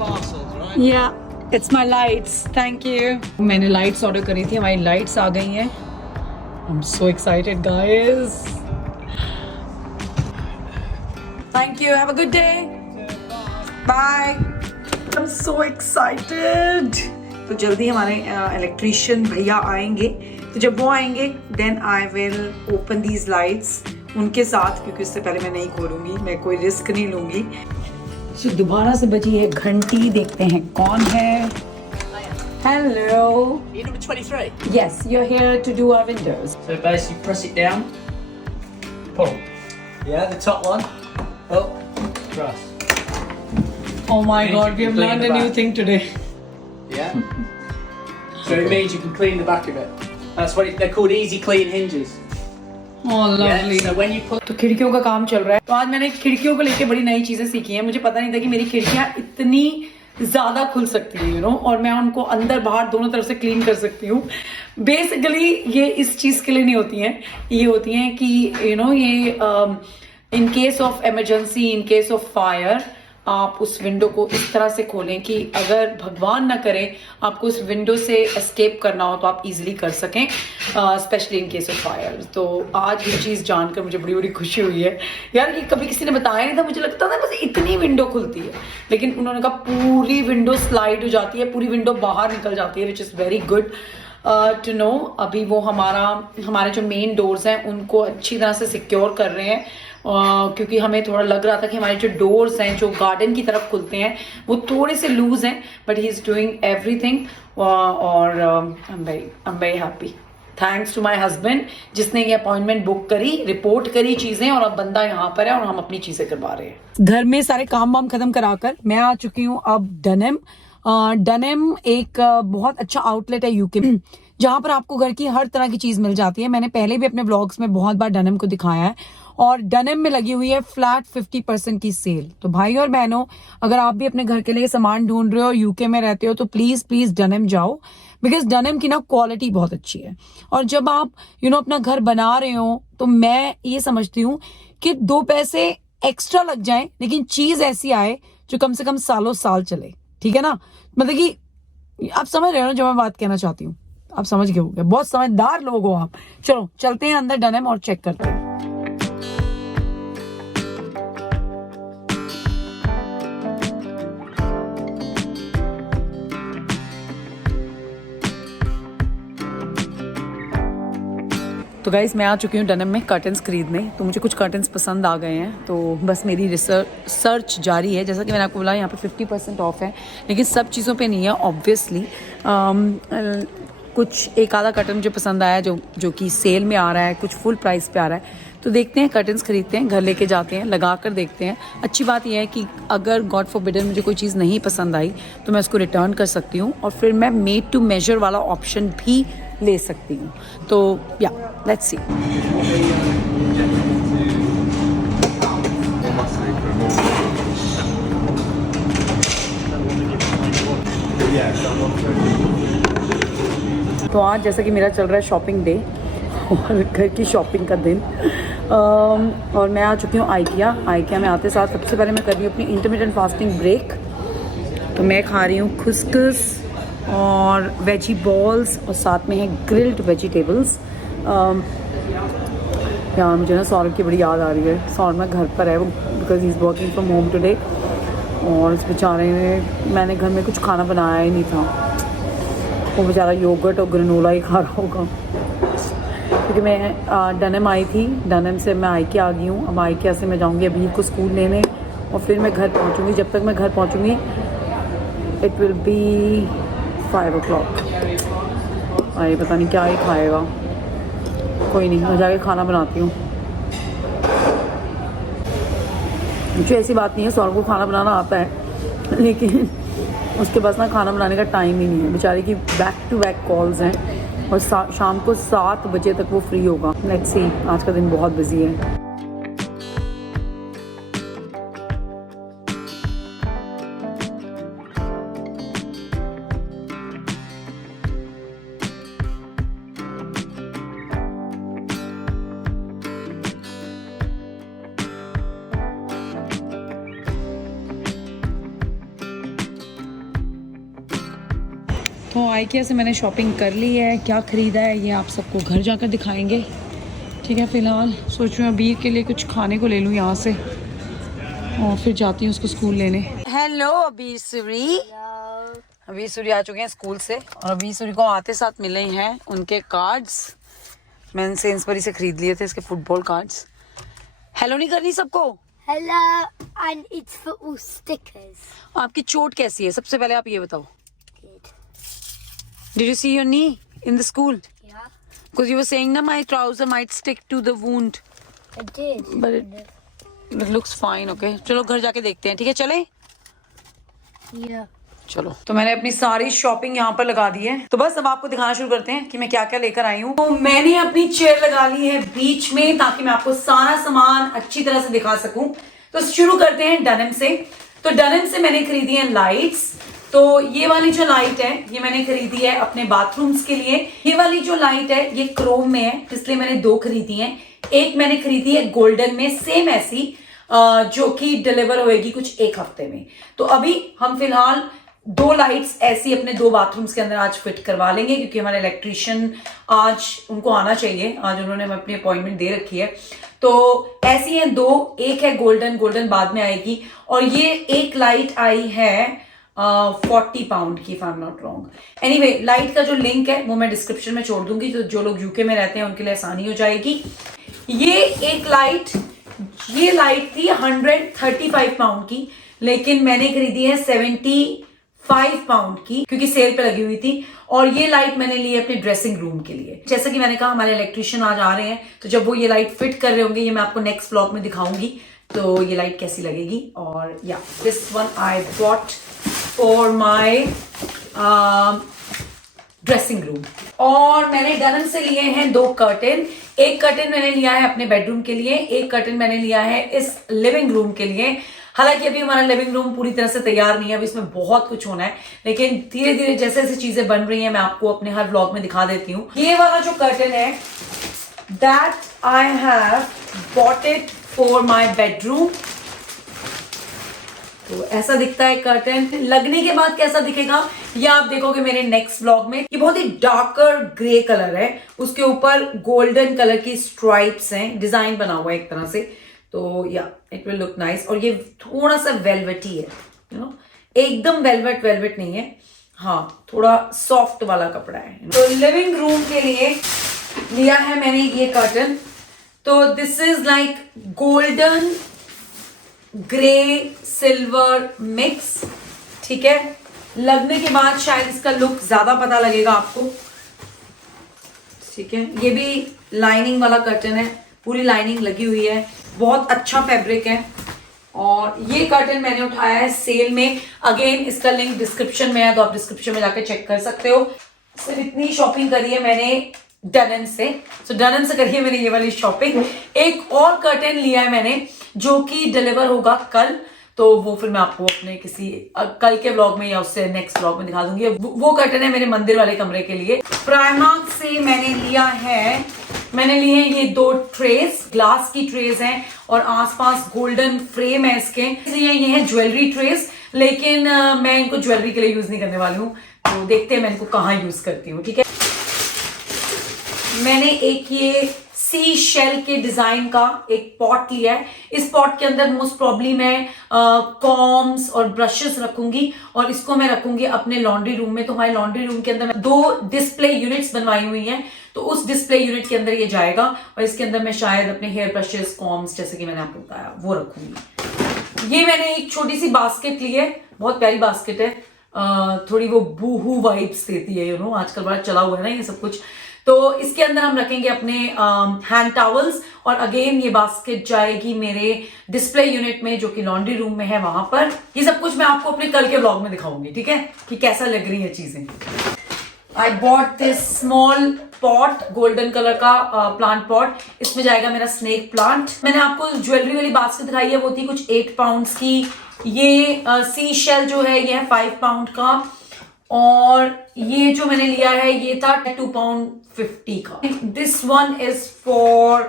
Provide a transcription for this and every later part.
parcels, right? Yeah, it's my lights. Thank you. मैंने lights order करी थी, हमारी lights आ गई हैं. I'm so excited, guys. Thank you. Have a good day. Bye. I'm so excited. तो जल्दी हमारे इलेक्ट्रिशियन भैया आएंगे. तो जब वो आएंगे, then I will open these lights उनके साथ, क्योंकि उससे पहले मैं नहीं खोलूंगी. मैं कोई रिस्क नहीं लूंगी. तो दोबारा से बजी है घंटी. देखते हैं कौन है. Hello. You're number 23. Yes, you're here to do our windows. So basically press it down, pull. Yeah, the top one, up, press. Oh my Means God, we you have can learned clean a the new back. thing today. Yeah. So it means you can clean the back of it. That's what they're called, easy clean hinges. Oh, lovely. Yeah, so when you put तो खिड़कियों का काम चल रहा है. तो आज मैंने खिड़कियों को लेके बड़ी नई चीजें सीखी हैं. मुझे पता नहीं था कि मेरी खिड़कियां इतनी ज्यादा खुल सकती है, यू नो, और मैं उनको अंदर बाहर दोनों तरफ से क्लीन कर सकती हूँ. बेसिकली ये इस चीज के लिए नहीं होती हैं. ये होती हैं कि यू नो ये in case of emergency, in case of fire, आप उस विंडो को इस तरह से खोलें कि अगर भगवान ना करे आपको उस विंडो से एस्केप करना हो तो आप इजीली कर सकें, specially in case of fire. तो आज ये चीज़ जानकर मुझे बड़ी बड़ी खुशी हुई है यार. ये कभी किसी ने बताया नहीं था. मुझे लगता था बस इतनी विंडो खुलती है, लेकिन उन्होंने कहा पूरी विंडो स्लाइड हो जाती है, पूरी विंडो बाहर निकल जाती है, which is very good to know. अभी वो हमारे जो मेन डोर्स हैं उनको अच्छी तरह से सिक्योर कर रहे हैं, क्योंकि हमें थोड़ा लग रहा था कि हमारे जो डोर्स हैं जो गार्डन की तरफ खुलते हैं वो थोड़े से लूज हैं. But he is doing everything और I am very happy. Thanks to my husband जिसने ये अपॉइंटमेंट बुक करी, रिपोर्ट करी चीजें, और अब बंदा यहाँ पर है और हम अपनी चीजें करवा रहे हैं. घर में सारे काम वाम खत्म कराकर मैं आ चुकी हूँ अब डनम. डनम एक बहुत अच्छा आउटलेट है यूके में, जहां पर आपको घर की हर तरह की चीज मिल जाती है. मैंने पहले भी अपने व्लॉग्स में बहुत बार डनम को दिखाया है, और डनम में लगी हुई है फ्लैट 50% की सेल. तो भाई और बहनों, अगर आप भी अपने घर के लिए सामान ढूंढ रहे हो, यूके में रहते हो, तो प्लीज प्लीज डनम जाओ, बिकॉज डनम की ना क्वालिटी बहुत अच्छी है. और जब आप यू नो अपना घर बना रहे हो, तो मैं ये समझती हूँ कि 2 पैसे एक्स्ट्रा लग जाए, लेकिन चीज ऐसी आए जो कम से कम सालों साल चले. ठीक है ना? मतलब कि आप समझ रहे हो ना जो मैं बात कहना चाहती हूँ. आप समझ गए होंगे, बहुत समझदार लोग हो आप. चलो चलते हैं अंदर डनम और चेक करते हैं. तो गाइज मैं आ चुकी हूँ डनम में कर्टन्स खरीदने. तो मुझे कुछ कर्टन्स पसंद आ गए हैं, तो बस मेरी सर्च जारी है. जैसा कि मैंने आपको बोला, यहाँ पे 50% ऑफ है, लेकिन सब चीज़ों पे नहीं है ऑब्वियसली. कुछ एक आधा कर्टन मुझे पसंद आया जो कि सेल में आ रहा है, कुछ फुल प्राइस पे आ रहा है. तो देखते हैं, कर्टन्स खरीदते हैं, घर लेके जाते हैं, लगा कर देखते हैं. अच्छी बात यह है कि अगर गॉड फॉरबिडन मुझे कोई चीज़ नहीं पसंद आई तो मैं उसको रिटर्न कर सकती हूँ, और फिर मैं मेड टू मेजर वाला ऑप्शन भी ले सकती हूँ. तो या लेट्स सी. तो आज जैसा कि मेरा चल रहा है शॉपिंग डे और घर की शॉपिंग का दिन, और मैं आ चुकी हूँ आइकिया में आते साथ सबसे पहले मैं कर रही हूँ अपनी इंटरमिटेंट फास्टिंग ब्रेक. तो मैं खा रही हूँ खुसखुस और वेजी बॉल्स, और साथ में है ग्रिल्ड वेजिटेबल्स. यार मुझे ना सौरभ की बड़ी याद आ रही है. सौरभ में घर पर है वो, because he is working from home today, और इस बेचारे ने, मैंने घर में कुछ खाना बनाया ही नहीं था. वो बेचारा योगर्ट और ग्रेनोला ही खा रहा होगा. क्योंकि मैं डनम आई थी, डनम से मैं आइकिया आ गई हूँ. अब आइकिया से मैं जाऊँगी अभी को स्कूल लेने, और फिर मैं घर पहुँचूँगी. जब तक मैं घर पहुँचूँगी इट विल बी 5 o'clock. अरे पता नहीं क्या ही खाएगा. कोई नहीं, मैं जाके खाना बनाती हूँ. मुझे ऐसी बात नहीं है, सौरभ को खाना बनाना आता है, लेकिन उसके पास ना खाना बनाने का टाइम ही नहीं है. बेचारे की बैक टू बैक कॉल्स हैं, और शाम को 7 बजे तक वो फ्री होगा. लेट्स सी, आज का दिन बहुत बिजी है. देखो IKEA से मैंने शॉपिंग कर ली है, क्या ख़रीदा है ये आप सबको घर जाकर दिखाएंगे। ठीक है, फ़िलहाल सोच रही हूँ अबीर के लिए कुछ खाने को ले लूँ यहाँ से और फिर जाती हूँ उसको स्कूल लेने। हेलो अबीर सूरी। अबीर सूरी आ चुके हैं स्कूल से और अबीर सूरी को आते साथ मिले हैं उनके कार्ड्स। मैंने सेंसबरी से खरीद लिए थे इसके फुटबॉल कार्ड्स। हेलो नहीं करनी सबको? Hello, and it's for all stickers. आपकी चोट कैसी है सबसे पहले आप ये बताओ। Good. Did you see your knee in the school? Yeah, Because you were saying that my trouser might stick to the wound. I did. But it looks fine, okay? चलो घर जाके देखते हैं, ठीक है चलें? Yeah. चलो, तो मैंने अपनी सारी शॉपिंग यहाँ पर लगा दी है। तो बस अब आपको दिखाना शुरू करते हैं कि मैं क्या क्या लेकर आई हूँ। तो मैंने अपनी चेयर लगा ली है बीच में ताकि मैं आपको सारा सामान अच्छी तरह से दिखा सकूं। तो शुरू करते हैं डनम से। तो डनम से मैंने खरीदी है लाइट्स। तो ये वाली जो लाइट है ये मैंने खरीदी है अपने बाथरूम्स के लिए। ये वाली जो लाइट है ये क्रोम में है, इसलिए मैंने 2 खरीदी है। एक मैंने खरीदी है गोल्डन में, सेम ऐसी जो कि डिलीवर होएगी कुछ 1 हफ्ते में। तो अभी हम फिलहाल 2 लाइट्स ऐसी अपने 2 बाथरूम्स के अंदर आज फिट करवा लेंगे क्योंकि हमारे इलेक्ट्रिशियन आज उनको आना चाहिए। आज उन्होंने अपनी अपॉइंटमेंट दे रखी है। तो ऐसी हैं 2, एक है गोल्डन बाद में आएगी और ये एक लाइट आई है 40 पाउंड की, if I am not wrong. Anyway, light का जो लिंक है वो मैं डिस्क्रिप्शन में छोड़ दूंगी, तो जो लोग यूके में रहते हैं उनके लिए आसानी हो जाएगी। ये एक लाइट, ये लाइट थी 135 पाउंड की, लेकिन मैंने खरीदी है 75 पाउंड की क्योंकि सेल पे लगी हुई थी। और ये लाइट मैंने ली है अपने ड्रेसिंग रूम के लिए। जैसा कि मैंने कहा हमारे इलेक्ट्रिशियन आज आ रहे हैं, तो जब वो ये लाइट फिट कर रहे होंगे ये मैं आपको नेक्स्ट ब्लॉग में दिखाऊंगी तो ये लाइट कैसी लगेगी। और या this one I bought for my dressing room. और मैंने डनम से लिए हैं 2 कर्टेन। एक कर्टेन मैंने लिया है अपने बेडरूम के लिए, एक कर्टेन मैंने लिया है इस लिविंग रूम के लिए। हालांकि अभी हमारा लिविंग रूम पूरी तरह से तैयार नहीं है, अभी इसमें बहुत कुछ होना है, लेकिन धीरे धीरे जैसे जैसे चीजें बन रही हैं मैं आपको अपने हर व्लॉग में दिखा देती हूँ। ये वाला जो कर्टेन है that I have bought it for my bedroom. तो ऐसा दिखता है कर्टेन। लगने के बाद कैसा दिखेगा ये आप देखोगे मेरे नेक्स्ट व्लॉग में। ये बहुत ही डार्कर ग्रे कलर है, उसके ऊपर गोल्डन कलर की स्ट्राइप्स हैं, डिजाइन बना हुआ है एक तरह से। तो या इट विल लुक नाइस। और ये थोड़ा सा वेलवेटी है, यू नो, एकदम वेलवेट नहीं है, हाँ थोड़ा सॉफ्ट वाला कपड़ा है। तो लिविंग रूम के लिए लिया है मैंने ये कर्टन। तो this is like golden grey silver mix, ठीक है। लगने के बाद शायद इसका लुक ज्यादा पता लगेगा आपको, ठीक है। ये भी लाइनिंग वाला कर्टन है, पूरी लाइनिंग लगी हुई है, बहुत अच्छा फैब्रिक है। और ये कर्टन मैंने उठाया है सेल में। अगेन इसका लिंक डिस्क्रिप्शन में है, तो आप डिस्क्रिप्शन में जाकर चेक कर सकते हो। सिर्फ इतनी शॉपिंग करी है मैंने डनन से। तो डनन से करी है मैंने ये वाली शॉपिंग। एक और कर्टन लिया है मैंने जो कि डिलीवर होगा कल, तो वो फिर मैं आपको अपने किसी कल के व्लॉग में या उससे नेक्स्ट व्लॉग में दिखा दूंगी। वो कर्टन है मेरे मंदिर वाले कमरे के लिए। प्राइमार्क से मैंने लिए हैं ये 2 ट्रेस, ग्लास की ट्रेस हैं और आसपास गोल्डन फ्रेम है इसके, इसलिए ये हैं ज्वेलरी ट्रेस। लेकिन मैं इनको ज्वेलरी के लिए यूज नहीं करने वाली हूँ, तो देखते हैं मैं इनको कहाँ यूज करती हूँ, ठीक है। मैंने एक ये सी शेल के डिजाइन का एक पॉट लिया है। इस पॉट के अंदर मोस्ट प्रॉब्ली मैं कॉम्स और ब्रशेस रखूंगी और इसको मैं रखूंगी अपने लॉन्ड्री रूम में। तो हमारे लॉन्ड्री रूम के अंदर मैं 2 डिस्प्ले यूनिट्स बनवाई हुई हैं, तो उस डिस्प्ले यूनिट के अंदर ये जाएगा और इसके अंदर मैं शायद अपने हेयर ब्रशेस, कॉम्स, जैसे कि मैंने आपको बताया वो रखूंगी। ये मैंने एक छोटी सी बास्केट ली है, बहुत प्यारी बास्केट है, थोड़ी वो बूहू वाइब्स देती है, यू नो, आजकल बड़ा चला हुआ है ना ये सब कुछ। तो इसके अंदर हम रखेंगे अपने हैंड टॉवल्स और अगेन ये बास्केट जाएगी मेरे डिस्प्ले यूनिट में जो कि लॉन्ड्री रूम में है वहां पर। ये सब कुछ मैं आपको अपने कल के व्लॉग में दिखाऊंगी, ठीक है, कि कैसा लग रही है चीजें। I bought this small pot, golden colour का प्लांट पॉट। इसमें जाएगा मेरा स्नेक प्लांट। मैंने आपको ज्वेलरी वाली बास्केट दिखाई है, वो थी कुछ 8 पाउंड की। ये सी शेल जो है ये है 5 पाउंड का और ये जो मैंने लिया है ये था 2 पाउंड 50 का। This one is for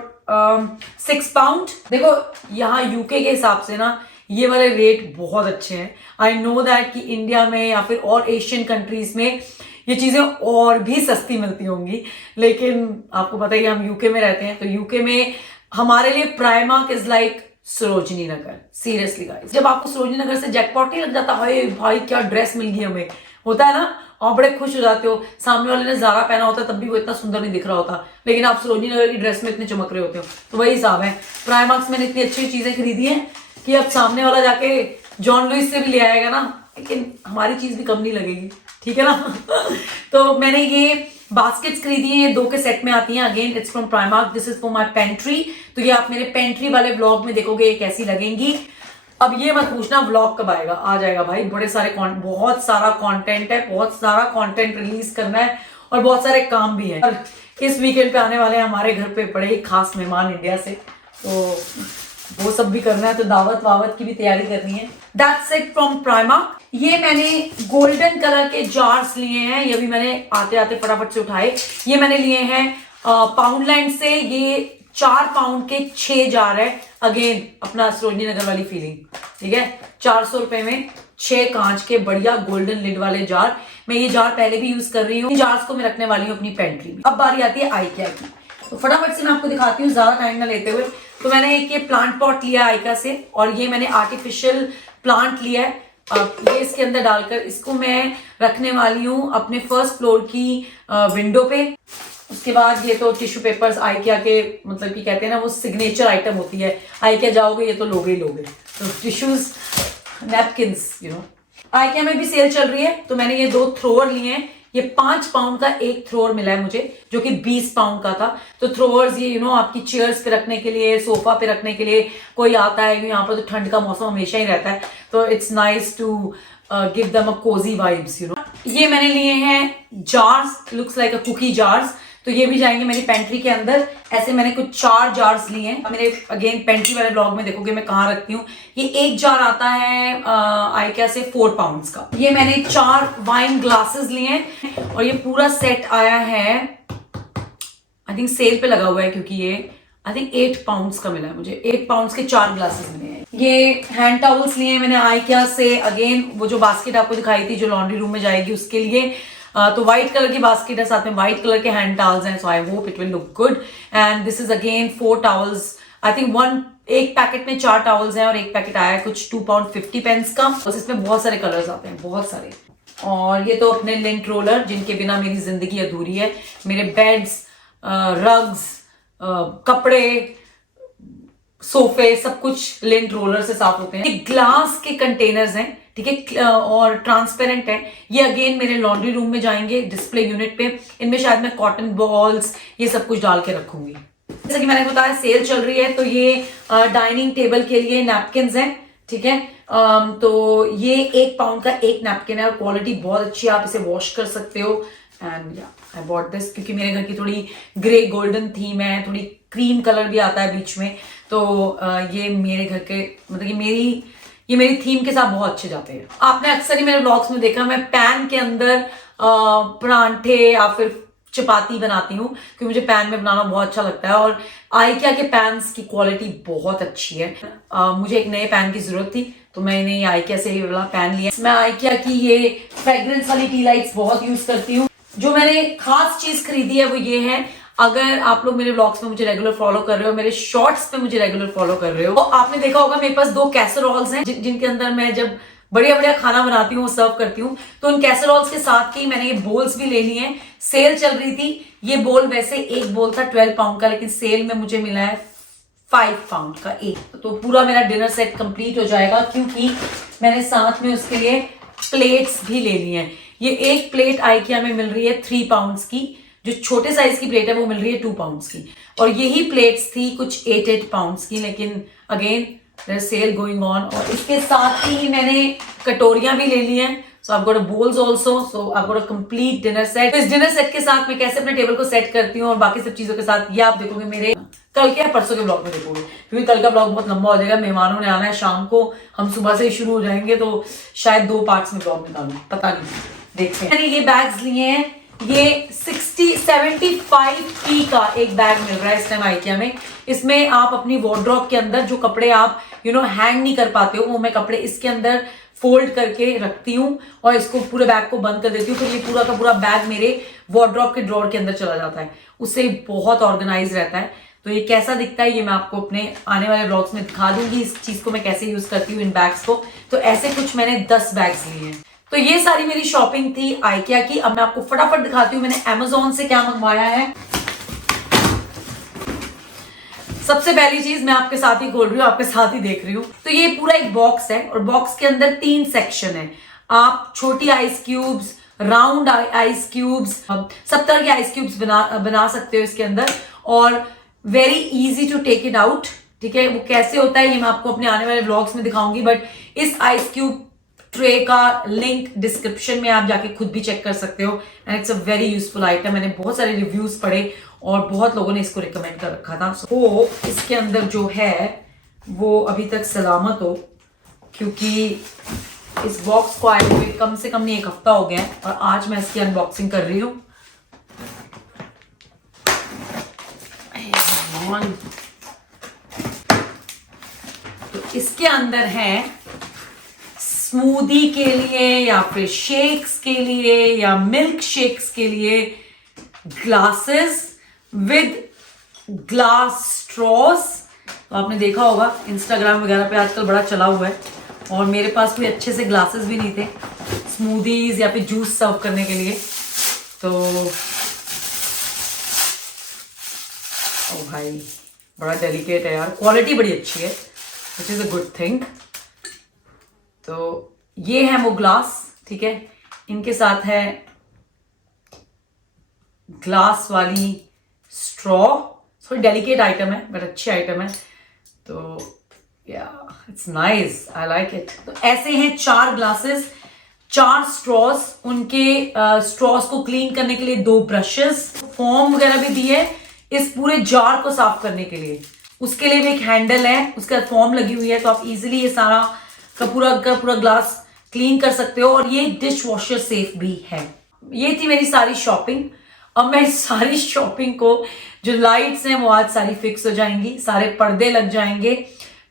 6 pound. देखो यहाँ यूके के हिसाब से ना ये वाले रेट बहुत अच्छे हैं। आई नो दैट कि इंडिया में या फिर और एशियन कंट्रीज में ये चीजें और भी सस्ती मिलती होंगी, लेकिन आपको पता ही हम यूके में रहते हैं, तो यूके में हमारे लिए Primark is like Sarojini Nagar. Seriously guys, जब आपको सरोजनी नगर से जैकपॉट नहीं लग जाता, हाय भाई क्या ड्रेस मिल गई हमें, होता है ना, और बड़े खुश हो जाते हो। सामने वाले ने ज़ारा पहना होता है तब भी वो इतना सुंदर नहीं दिख रहा होता, लेकिन आप सरोजनी नगर की ड्रेस में इतने चमक रहे होते हो। तो वही हिसाब है, प्राइमार्क मैंने इतनी अच्छी चीजें खरीदी हैं कि अब सामने वाला जाके जॉन लुइस से भी ले आएगा ना, लेकिन हमारी चीज भी कम नहीं लगेगी, ठीक है ना। तो मैंने ये बास्केट्स खरीदी है, ये 2 के सेट में आती हैं। Again it's from Primark, this is for my pantry. तो ये आप मेरे पेंट्री वाले व्लॉग में देखोगे ये कैसी लगेंगी। अब ये मत पूछना व्लॉग कब आएगा, आ जाएगा भाई, बहुत सारा कंटेंट है, बहुत सारा कंटेंट रिलीज करना है और बहुत सारे काम भी है। और इस वीकेंड पे आने वाले हैं हमारे घर पे बड़े ही खास मेहमान इंडिया से, तो वो सब भी करना है, तो दावत वावत की भी तैयारी करनी है। That's it from Primark. ये मैंने गोल्डन कलर के जार्स लिए हैं, ये भी मैंने आते आते फटाफट से उठाए। ये मैंने लिए हैं पाउंडलैंड से, ये 4 पाउंड के 6 जार है। अगेन अपना सरोजनी नगर वाली फीलिंग, ठीक है। 400 रुपए में 6 कांच के बढ़िया गोल्डन लिड वाले जार। मैं ये जार पहले भी यूज कर रही हूँ, जार्स को मैं रखने वाली हूँ अपनी पेंट्री में। अब बारी आती है आइकिया की, तो फटाफट से मैं आपको दिखाती हूँ ज्यादा टाइम ना लेते हुए। तो मैंने एक ये प्लांट पॉट लिया आइका से, और ये मैंने आर्टिफिशियल प्लांट लिया है। अब ये इसके अंदर डालकर इसको मैं रखने वाली हूँ अपने फर्स्ट फ्लोर की विंडो पे। उसके बाद ये तो टिश्यू पेपर्स आइकिया के, मतलब कि कहते हैं ना वो सिग्नेचर आइटम होती है, आइकिया जाओगे ये तो लोगे ही लोगे। तो टिश्यूज, नैपकिंस, आइकिया में भी सेल चल रही है, तो मैंने ये 2 थ्रोअर लिए हैं। ये 5 पाउंड का एक थ्रोअर मिला है मुझे, जो कि 20 पाउंड का था। तो थ्रोअर्स ये आपकी चेयर्स पे रखने के लिए, सोफा पे रखने के लिए, कोई आता है, यहाँ पर तो ठंड का मौसम हमेशा ही रहता है, तो it's nice to give them a cozy vibes, ये मैंने लिए हैं jars, looks like a cookie jars, तो ये भी जाएंगे मेरी पेंट्री के अंदर। ऐसे मैंने कुछ 4 जार्स लिए हैं। मेरे अगेन पेंट्री वाले ब्लॉग में देखोगे मैं कहाँ रखती हूँ। ये एक जार आता है आइकिया से 4 पाउंड्स का। ये मैंने 4 वाइन ग्लासेस लिए हैं, और ये पूरा सेट आया है, आई थिंक सेल पे लगा हुआ है, क्योंकि ये आई थिंक 8 पाउंड्स का मिला है मुझे। 8 पाउंड्स के 4 ग्लासेस मिले हैं। ये हैंड टॉवल्स लिए हैं मैंने आइकिया से। अगेन वो जो बास्केट आपको दिखाई थी जो लॉन्ड्री रूम में जाएगी उसके लिए, तो व्हाइट कलर की बास्केट है, साथ में व्हाइट कलर के हैंड टॉवल्स हैं, so I hope it will look good. And this is again 4 towels, I think एक पैकेट में 4 टॉवल्स हैं, और एक पैकेट आया है कुछ 2 पाउंड 50 पेंस का। बस इसमें बहुत सारे कलर्स आते हैं, बहुत सारे। और ये तो अपने लिंट रोलर, जिनके बिना मेरी जिंदगी अधूरी है। मेरे बेड्स, रग्स, कपड़े, सोफे, सब कुछ लिंट रोलर से साफ होते हैं। ये ग्लास के कंटेनर्स हैं, ठीक है, और ट्रांसपेरेंट है। ये अगेन मेरे लॉन्ड्री रूम में जाएंगे, डिस्प्ले यूनिट पे। इनमें शायद मैं कॉटन बॉल्स ये सब कुछ डाल के रखूंगी। जैसे कि मैंने बताया सेल चल रही है, तो ये डाइनिंग टेबल के लिए नैपकिन्स हैं, ठीक है। तो ये 1 पाउंड का एक नैपकिन है, और क्वालिटी बहुत अच्छी है, आप इसे वॉश कर सकते हो। एंड या आई बॉट दिस, क्योंकि मेरे घर की थोड़ी ग्रे गोल्डन थीम है, थोड़ी क्रीम कलर भी आता है बीच में, तो ये मेरे घर के, मतलब कि ये मेरी थीम के साथ बहुत अच्छे जाते हैं। आपने अक्सर ही मेरे व्लॉग्स में देखा मैं पैन के अंदर परांठे या फिर चपाती बनाती हूँ, क्योंकि मुझे पैन में बनाना बहुत अच्छा लगता है। और आइकिया के पैन्स की क्वालिटी बहुत अच्छी है। मुझे एक नए पैन की जरूरत थी, तो मैंने आइकिया से ये वाला पैन लिया। मैं आइकिया की ये फ्रेग्रेंस वाली टी लाइट्स बहुत यूज करती हूँ। जो मैंने खास चीज खरीदी है वो ये है, अगर आप लोग मेरे व्लॉग्स में मुझे रेगुलर फॉलो कर रहे हो, मेरे शॉर्ट्स पे मुझे रेगुलर फॉलो कर रहे हो, तो आपने देखा होगा मेरे पास 2 कैसरोल्स हैं, जिनके अंदर मैं जब बढ़िया बढ़िया खाना बनाती हूँ, सर्व करती हूँ। तो उन कैसरोल्स के साथ ही मैंने ये बोल्स भी ले लिए हैं। सेल चल रही थी। ये बोल वैसे एक बोल था 12 पाउंड का, लेकिन सेल में मुझे मिला है 5 पाउंड का एक। तो पूरा मेरा डिनर सेट कंप्लीट हो जाएगा, क्योंकि मैंने साथ में उसके लिए प्लेट्स भी ले ली हैं। ये एक प्लेट आइकिया में मिल रही है 3 पाउंड्स की, जो छोटे साइज की प्लेट है वो मिल रही है 2 पाउंड्स की, और यही प्लेट्स थी कुछ 8 पाउंड्स की, लेकिन again there sale going on. और इसके साथ ही मैंने कटोरियां भी ले ली हैं, सो I've got a bowls also, so I've got a complete dinner set। तो इस डिनर सेट के साथ मैं कैसे अपने टेबल को सेट करती हूँ और बाकी सब चीजों के साथ, ये आप देखोगे मेरे कल के या परसों के ब्लॉग में देखोगे, क्योंकि कल का ब्लॉग बहुत लंबा हो जाएगा। मेहमानों ने आना है शाम को, हम सुबह से ही शुरू हो जाएंगे, तो शायद 2 पार्ट्स में ब्लॉग निकालूं, पता नहीं, देखते हैं। मैंने ये बैग्स लिए हैं, ये 75p का एक बैग मिल रहा है इस टाइम आइकिया में। इसमें आप अपनी वार्डरोब के अंदर जो कपड़े आप हैंग नहीं कर पाते हो, वो मैं कपड़े इसके अंदर फोल्ड करके रखती हूँ और इसको पूरे बैग को बंद कर देती हूँ। फिर ये पूरा का पूरा बैग मेरे वार्डरोब के ड्रॉर के अंदर चला जाता है, उससे बहुत ऑर्गेनाइज रहता है। तो ये कैसा दिखता है ये मैं आपको अपने आने वाले व्लॉग्स में दिखा दूंगी, इस चीज को मैं कैसे यूज करती हूँ इन बैग्स को। तो ऐसे कुछ मैंने 10 बैग्स लिए हैं। तो ये सारी मेरी शॉपिंग थी आइकिया की। अब मैं आपको फटाफट दिखाती हूँ मैंने अमेजोन से क्या मंगवाया है। सबसे पहली चीज मैं आपके साथ ही खोल रही हूँ, आपके साथ ही देख रही हूँ। तो ये पूरा एक बॉक्स है और बॉक्स के अंदर 3 सेक्शन है। आप छोटी ice cubes, round ice cubes, सब तरह के आइस क्यूब्स बना सकते हो इसके अंदर, और very easy to take it out. ठीक है, वो कैसे होता है ये मैं आपको अपने आने वाले व्लॉग्स में दिखाऊंगी, बट इस आइस क्यूब ट्रे का लिंक डिस्क्रिप्शन में आप जाके खुद भी चेक कर सकते हो। And it's a very useful item. मैंने बहुत सारे रिव्यूज पढ़े और बहुत लोगों ने इसको रिकमेंड कर रखा था। तो इसके अंदर जो है वो अभी तक सलामत हो, क्योंकि इस बॉक्स को आए हुए कम से कम नहीं 1 हफ्ता हो गया है और आज मैं इसकी अनबॉक्सिंग कर रही हूँ। तो इसके अंदर है स्मूदी के लिए या फिर शेक्स के लिए या मिल्क शेक्स के लिए ग्लासेस विद ग्लास स्ट्रॉस। तो आपने देखा होगा इंस्टाग्राम वगैरह पे आजकल बड़ा चला हुआ है, और मेरे पास कोई अच्छे से ग्लासेस भी नहीं थे स्मूदीज या फिर जूस सर्व करने के लिए। तो ओ भाई बड़ा डेलिकेट है यार, क्वालिटी बड़ी अच्छी है, which is a good thing. तो ये है वो ग्लास, ठीक है, इनके साथ है ग्लास वाली स्ट्रॉ। थोड़ी डेलिकेट आइटम है बट अच्छी आइटम है। तो या it's nice, I like it. तो ऐसे हैं 4 ग्लासेस, 4 स्ट्रॉस, उनके स्ट्रॉस को क्लीन करने के लिए 2 ब्रशेस, फोम वगैरह भी दी है इस पूरे जार को साफ करने के लिए। उसके लिए भी एक हैंडल है, उसका फॉर्म लगी हुई है, तो आप इजीली ये सारा का पूरा ग्लास क्लीन कर सकते हो। और ये डिश वॉशर सेफ भी है। ये थी मेरी सारी शॉपिंग। अब मैं इस सारी शॉपिंग को, जो लाइट्स हैं वो आज सारी फिक्स हो जाएंगी, सारे पर्दे लग जाएंगे,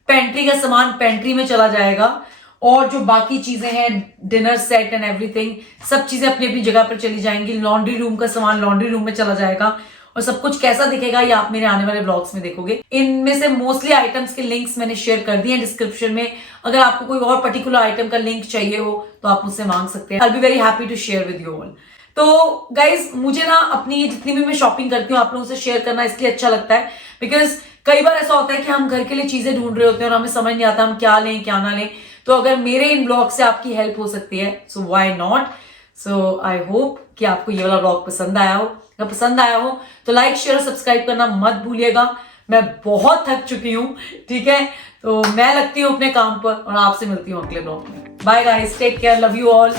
पेंट्री का सामान पेंट्री में चला जाएगा, और जो बाकी चीजें हैं डिनर सेट एंड एवरीथिंग, सब चीजें अपनी अपनी जगह पर चली जाएंगी। लॉन्ड्री रूम का सामान लॉन्ड्री रूम में चला जाएगा, और सब कुछ कैसा दिखेगा ये आप मेरे आने वाले व्लॉग्स में देखोगे। इनमें से मोस्टली आइटम्स के लिंक्स मैंने शेयर कर दिए हैं डिस्क्रिप्शन में। अगर आपको कोई और पर्टिकुलर आइटम का लिंक चाहिए हो तो आप मुझसे मांग सकते हैं। I will be very happy to share with you all. तो गाइज मुझे ना अपनी जितनी भी मैं शॉपिंग करती हूँ आप लोगों से शेयर करना इसलिए अच्छा लगता है, बिकॉज कई बार ऐसा होता है कि हम घर के लिए चीजें ढूंढ रहे होते हैं और हमें समझ नहीं आता हम क्या लें क्या ना लें। तो अगर मेरे इन ब्लॉग से आपकी हेल्प हो सकती है so why not. So I hope कि आपको ये वाला ब्लॉग पसंद आया हो। अगर पसंद आया हो तो लाइक शेयर और सब्सक्राइब करना मत भूलिएगा। मैं बहुत थक चुकी हूँ, ठीक है, तो मैं लगती हूँ अपने काम पर और आपसे मिलती हूँ अगले ब्लॉग में। Bye guys, take care, love you all.